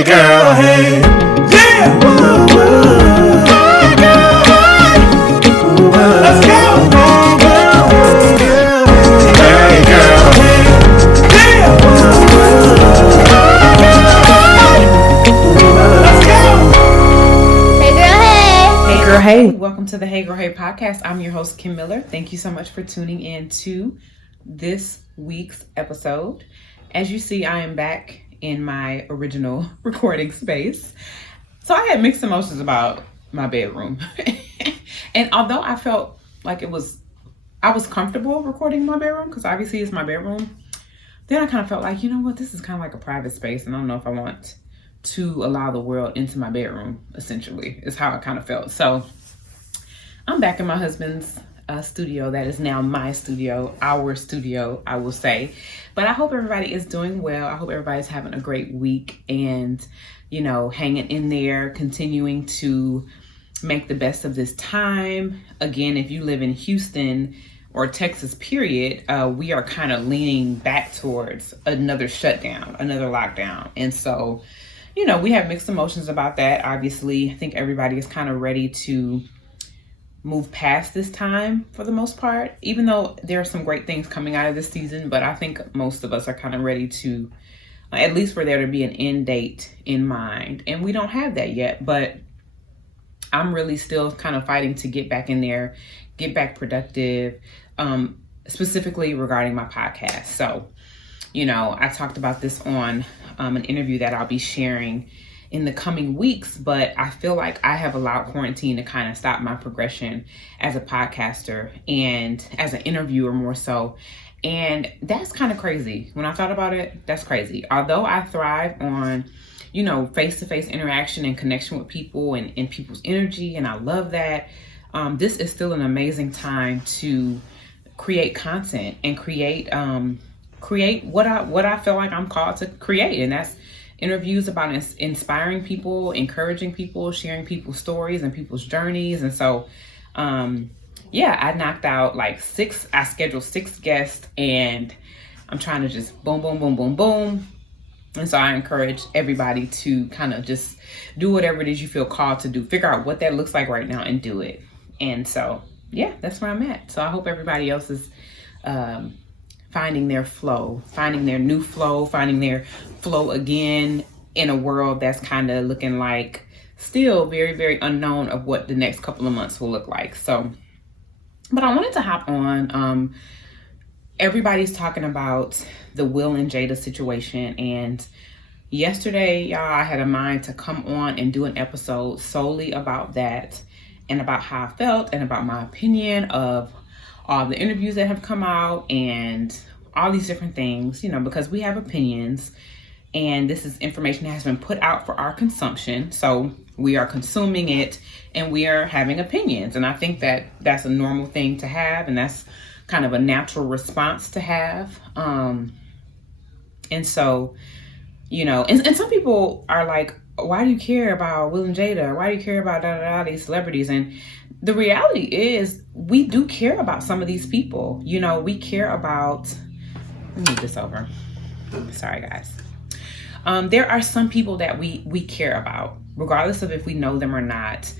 Hey girl, hey. Yeah. Woo, woo. Hey girl, hey. Woo, let's go. Hey girl, hey. Hey girl, hey. Yeah. Woo, woo. Hey girl, hey. Let's go. Hey girl, hey. Hey girl, hey. Welcome to the Hey Girl, Hey podcast. I'm your host, Kim Miller. Thank you so much for tuning in to this week's episode. As you see, I am back in my original recording space. So I had mixed emotions about my bedroom. And although I felt like I was comfortable recording in my bedroom, because obviously it's my bedroom, then I kind of felt like, you know what, this is kind of like a private space, and I don't know if I want to allow the world into my bedroom, essentially, is how I kind of felt. So I'm back in my husband's studio. That is now my studio, our studio, I will say. But I hope everybody is doing well. I hope everybody's having a great week and, you know, hanging in there, continuing to make the best of this time. Again, if you live in Houston or Texas, period, we are kind of leaning back towards another shutdown, another lockdown. And so, you know, we have mixed emotions about that. Obviously, I think everybody is kind of ready to move past this time for the most part, even though there are some great things coming out of this season. But I think most of us are kind of ready to, at least for there to be an end date in mind. And we don't have that yet, but I'm really still kind of fighting to get back in there, get back productive, specifically regarding my podcast. So, you know, I talked about this on an interview that I'll be sharing in the coming weeks, but I feel like I have allowed quarantine to kind of stop my progression as a podcaster and as an interviewer more so. And that's kind of crazy. When I thought about it, that's crazy. Although I thrive on, you know, face-to-face interaction and connection with people and people's energy, and I love that, this is still an amazing time to create content and create what I feel like I'm called to create, and that's interviews about inspiring people, encouraging people, sharing people's stories and people's journeys. And so, I knocked out like I scheduled 6 guests, and I'm trying to just boom, boom, boom, boom, boom. And so I encourage everybody to kind of just do whatever it is you feel called to do. Figure out what that looks like right now and do it. And so, yeah, that's where I'm at. So I hope everybody else is finding their flow, finding their new flow, finding their flow again in a world that's kind of looking like still very, very unknown of what the next couple of months will look like. So, but I wanted to hop on. Everybody's talking about the Will and Jada situation. And yesterday, y'all, I had a mind to come on and do an episode solely about that and about how I felt and about my opinion of all the interviews that have come out and all these different things, you know, because we have opinions and this is information that has been put out for our consumption. So we are consuming it and we are having opinions. And I think that that's a normal thing to have, and that's kind of a natural response to have. And so, you know, and some people are like, why do you care about Will and Jada? Or why do you care about these celebrities? And the reality is we do care about some of these people. You know, we care about, let me move this over. Sorry, guys. There are some people that we care about, regardless of if we know them or not.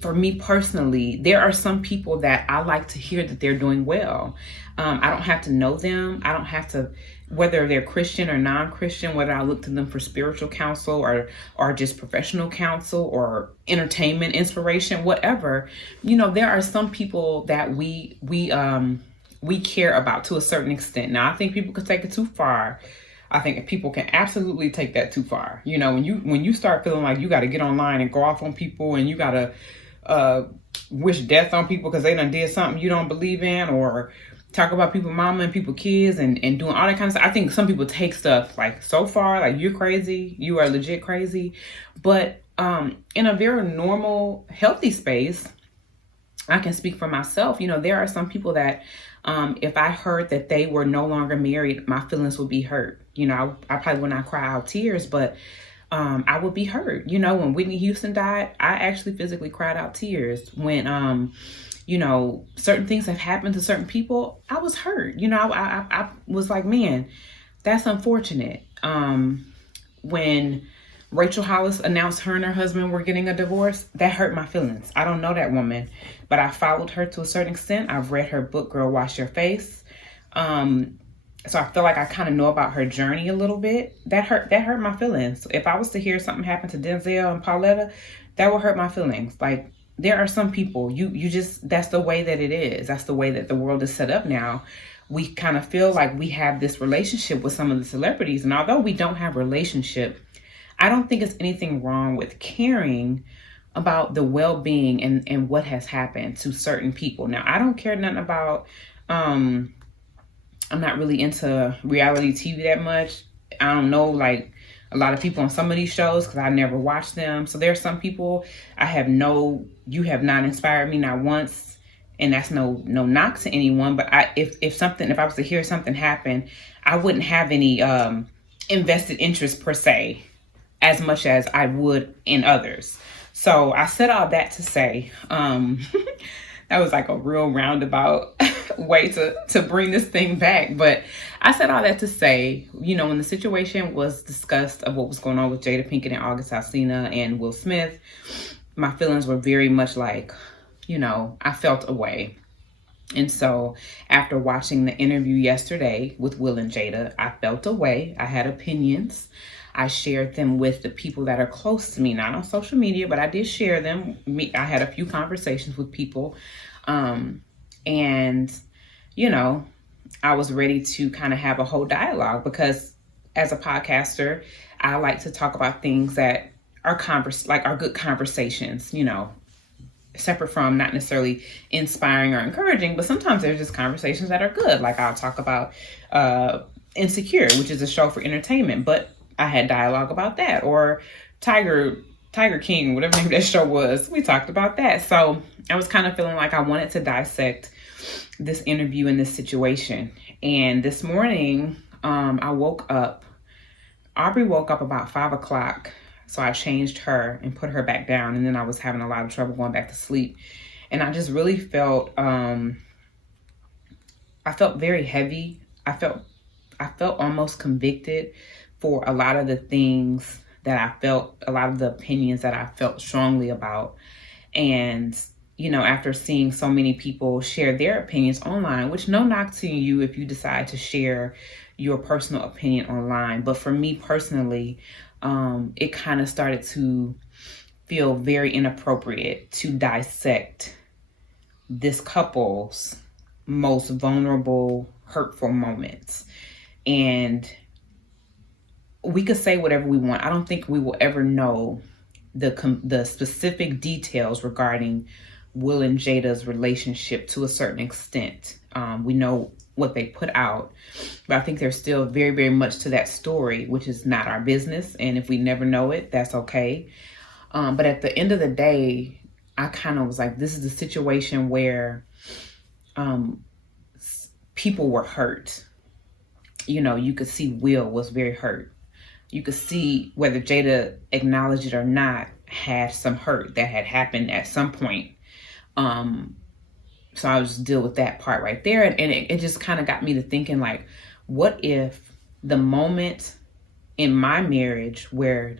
For me personally, there are some people that I like to hear that they're doing well. I don't have to know them. I don't have to, whether they're Christian or non-Christian, whether I look to them for spiritual counsel or just professional counsel or entertainment, inspiration, whatever. You know, there are some people that we care about to a certain extent. Now, I think people could take it too far. I think people can absolutely take that too far. You know, when you start feeling like you got to get online and go off on people and you got to wish death on people because they done did something you don't believe in, or talk about people mama and people kids and doing all that kind of stuff. I think some people take stuff like so far, like you're crazy, you are legit crazy. But in a very normal, healthy space, I can speak for myself. You know, there are some people that if I heard that they were no longer married, my feelings would be hurt. You know, I probably would not cry out tears, but I would be hurt. You know, when Whitney Houston died, I actually physically cried out tears. When, you know, certain things have happened to certain people, I was hurt. You know, I was like, man, that's unfortunate. when Rachel Hollis announced her and her husband were getting a divorce, that hurt my feelings. I don't know that woman, but I followed her to a certain extent. I've read her book, Girl, Wash Your Face. So I feel like I kind of know about her journey a little bit. That hurt my feelings. If I was to hear something happen to Denzel and Pauletta, that would hurt my feelings. Like, there are some people, you just, that's the way that it is. That's the way that the world is set up now. We kind of feel like we have this relationship with some of the celebrities. And although we don't have a relationship, I don't think it's anything wrong with caring about the well-being and what has happened to certain people. Now, I don't care nothing about, I'm not really into reality TV that much. I don't know, like, a lot of people on some of these shows because I never watched them. So there are some people you have not inspired me not once, and that's no knock to anyone. But if I was to hear something happen, I wouldn't have any invested interest per se, as much as I would in others. So I said all that to say, that was like a real roundabout way to bring this thing back. But I said all that to say, when the situation was discussed of what was going on with Jada Pinkett and August Alsina and Will Smith, my feelings were very much like, I felt away. And so after watching the interview yesterday with Will and Jada, I felt away. I had opinions. I shared them with the people that are close to me, not on social media, but I did share them. I had a few conversations with people. And, I was ready to kind of have a whole dialogue because as a podcaster, I like to talk about things that are are good conversations, separate from not necessarily inspiring or encouraging, but sometimes there's just conversations that are good. Like I'll talk about Insecure, which is a show for entertainment, but I had dialogue about that. Or Tiger King, whatever name that show was, we talked about that. So I was kind of feeling like I wanted to dissect this interview and this situation. And this morning, I woke up. Aubrey woke up about 5 o'clock. So I changed her and put her back down. And then I was having a lot of trouble going back to sleep. And I just really felt, I felt very heavy. I felt almost convicted for a lot of the things that I felt, a lot of the opinions that I felt strongly about. And, after seeing so many people share their opinions online, which no knock to you if you decide to share your personal opinion online. But for me personally, it kind of started to feel very inappropriate to dissect this couple's most vulnerable, hurtful moments. And we could say whatever we want. I don't think we will ever know the specific details regarding Will and Jada's relationship to a certain extent. We know what they put out, but I think there's still very, very much to that story, which is not our business. And if we never know it, that's okay. But at the end of the day, I kind of was like, this is a situation where people were hurt. You could see Will was very hurt. You could see whether Jada acknowledged it or not, had some hurt that had happened at some point. So I'll just deal with that part right there. And it just kind of got me to thinking, like, what if the moment in my marriage where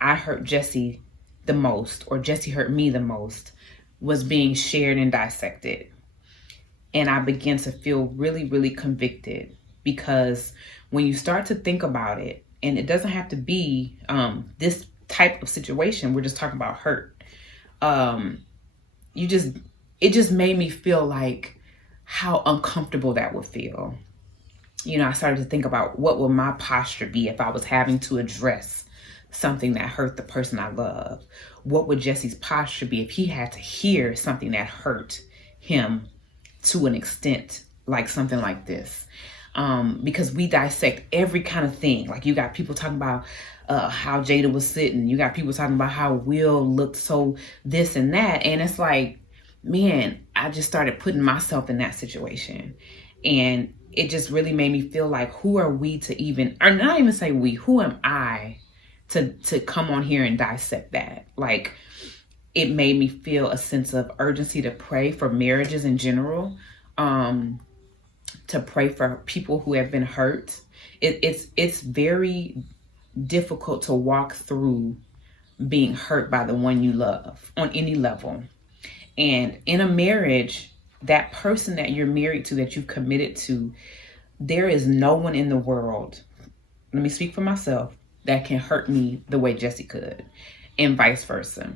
I hurt Jesse the most, or Jesse hurt me the most, was being shared and dissected? And I began to feel really, really convicted, because when you start to think about it, and it doesn't have to be this type of situation, we're just talking about hurt. It just made me feel like how uncomfortable that would feel. I started to think about what would my posture be if I was having to address something that hurt the person I love. What would Jesse's posture be if he had to hear something that hurt him to an extent like something like this? Because we dissect every kind of thing. Like, you got people talking about how Jada was sitting. You got people talking about how Will looked so this and that. And it's like, man, I just started putting myself in that situation. And it just really made me feel like, who are we to even, or not even say we, who am I to come on here and dissect that? Like, it made me feel a sense of urgency to pray for marriages in general, to pray for people who have been hurt. It's very difficult to walk through being hurt by the one you love on any level. And in a marriage, that person that you're married to, that you've committed to, there is no one in the world, let me speak for myself, that can hurt me the way Jesse could, and vice versa.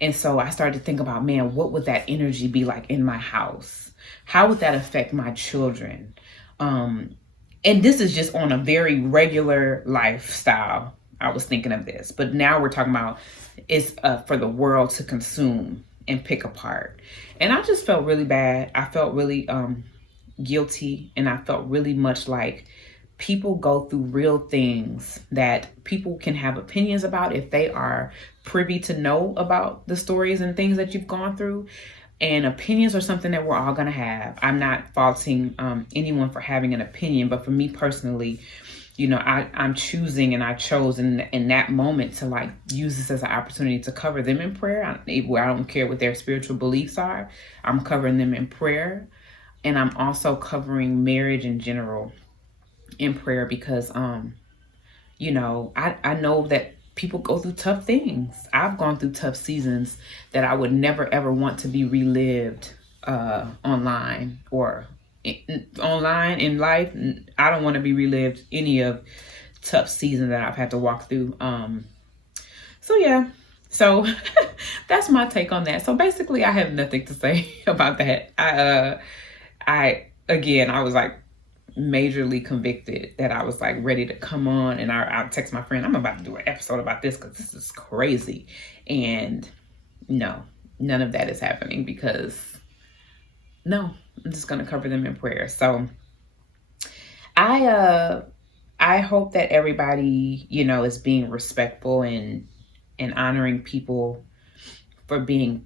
And so I started to think about, man, what would that energy be like in my house? How would that affect my children? And this is just on a very regular lifestyle. I was thinking of this, but now we're talking about it's for the world to consume and pick apart. And I just felt really bad. I felt really guilty, and I felt really much like people go through real things that people can have opinions about if they are privy to know about the stories and things that you've gone through. And opinions are something that we're all going to have. I'm not faulting anyone for having an opinion, but for me personally, you know, I'm choosing, and I chose in that moment to like use this as an opportunity to cover them in prayer. Where I don't care what their spiritual beliefs are, I'm covering them in prayer. And I'm also covering marriage in general in prayer because, you know, I know that people go through tough things. I've gone through tough seasons that I would never, ever want to be relived online or online in life. I don't want to be relived any of tough seasons that I've had to walk through. So yeah, so that's my take on that. So basically I have nothing to say about that. I was like majorly convicted that I was like ready to come on, and I text my friend, I'm about to do an episode about this because this is crazy. And no, none of that is happening because no, I'm just going to cover them in prayer. So I hope that everybody, you know, is being respectful and honoring people, for being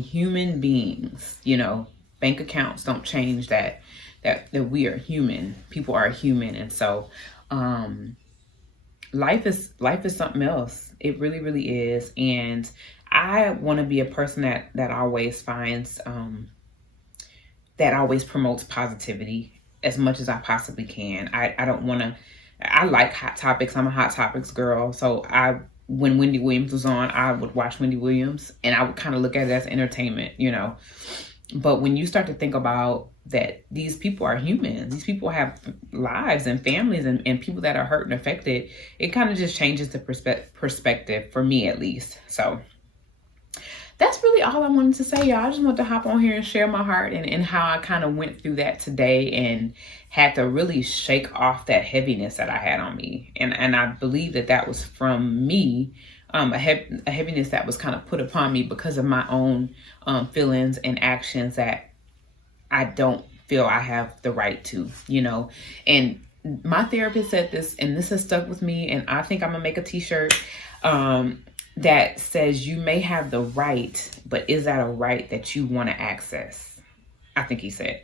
human beings. You know, bank accounts don't change that we are human. People are human. And so life is something else. It really, really is. And I want to be a person that always finds, that always promotes positivity as much as I possibly can. I don't want to, I like hot topics. I'm a hot topics girl. So when Wendy Williams was on, I would watch Wendy Williams and I would kind of look at it as entertainment, you know. But when you start to think about that these people are human, these people have lives and families and people that are hurt and affected, it kind of just changes the perspective for me, at least. So that's really all I wanted to say, y'all. I just wanted to hop on here and share my heart and how I kind of went through that today and had to really shake off that heaviness that I had on me. And I believe that was from me, a heaviness that was kind of put upon me because of my own feelings and actions that I don't feel I have the right to, you know. And my therapist said this, and this has stuck with me, and I think I'm gonna make a t-shirt that says you may have the right, but is that a right that you want to access? I think he said.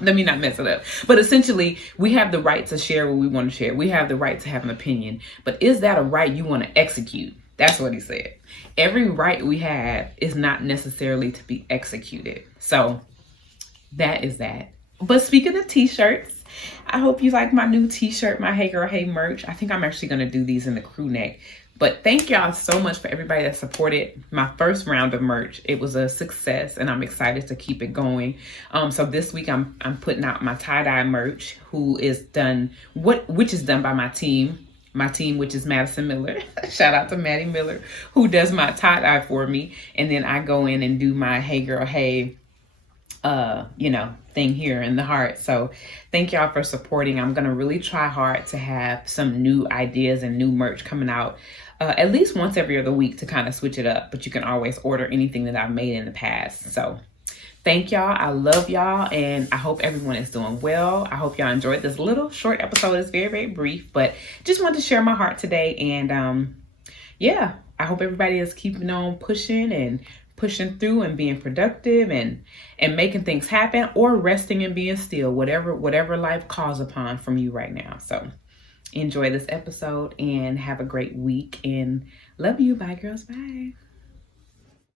Let me not mess it up. But essentially, we have the right to share what we want to share. We have the right to have an opinion. But is that a right you want to execute? That's what he said. Every right we have is not necessarily to be executed. So that is that. But speaking of t-shirts, I hope you like my new t-shirt, my Hey Girl Hey merch. I think I'm actually going to do these in the crew neck. But thank y'all so much for everybody that supported my first round of merch. It was a success, and I'm excited to keep it going. So this week I'm putting out my tie-dye merch, which is done by my team, which is Madison Miller. Shout out to Maddie Miller, who does my tie-dye for me. And then I go in and do my Hey Girl Hey thing here in the heart. So thank y'all for supporting. I'm going to really try hard to have some new ideas and new merch coming out at least once every other week to kind of switch it up. But you can always order anything that I've made in the past. So thank y'all. I love y'all. And I hope everyone is doing well. I hope y'all enjoyed this little short episode. It's very, very brief, but just wanted to share my heart today. And I hope everybody is keeping on pushing through and being productive and making things happen, or resting and being still, whatever life calls upon from you right now. So enjoy this episode and have a great week, and love you. Bye, girls. Bye.